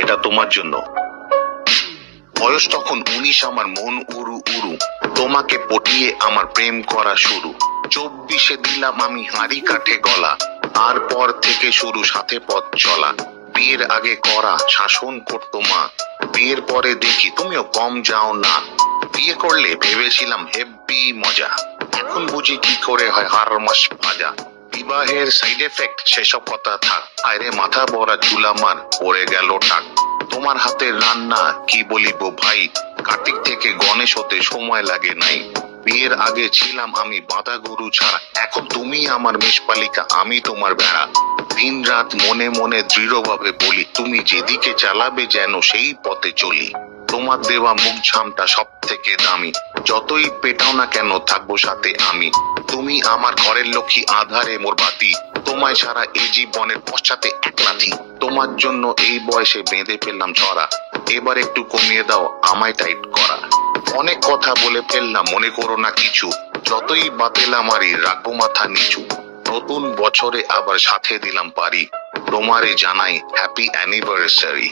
এটা তোমার জন্য। বয়স তখন 19, আমার মন উড়ু উড়ু, তোমাকে পটিয়ে আমার প্রেম করা শুরু। 24-এ দিলাম আমি হাঁড়ি কাঠে গলা, তারপর থেকে শুরু সাথে পথ চলা। বিয়ের আগে করা শাসন করতো মা, বিয়ের পরে দেখি তুমিও কম যাও না। বিয়ে করলে ভেবেছিলাম হেব্বি মজা, এখন বুঝি কি করে হয় হার মাস ভাজা। বিবাহের সাইড এফেক্ট সেসব কথা থাক, আরে মাথা ভরা চুল আমার পড়ে গেল টাক। তোমার হাতের রান্না কি বলিব ভাই, কার্তিক থেকে গণেশ হতে সময় লাগে নাই। বিয়ের আগে ছিলাম আমি বাঁধা গরু ছাড়া, এখন তুমি আমার মেষপালিকা, আমি তোমার ভেড়া। দিন রাত মনে মনে দৃঢ়ভাবে বলি, তুমি যেদিকে চালাবে যেন সেই পথে চলি। তোমার দেওয়া মুখ ঝামটা সব থেকে দামি, যতই পেটাও না কেন থাকবো সাথে আমি। তুমি আমার ঘরের লক্ষ্মী, আধারে মোর বাতি, তোমায় ছাড়া এই জীবনের পশ্চাতে এক লাথি। তোমার জন্য এই বয়সে বেঁধে ফেললাম ছড়া, এবার একটু কমিয়ে দাও আমায় টাইট করা। অনেক কথা বলে ফেললাম, মনে করো না কিছু, যতই বাতেল আমারই রাখবো মাথা নিচু। নতুন বছরে আবার সাথে দিলাম পারি, তোমারে জানাই হ্যাপি অ্যানিভার্সারি।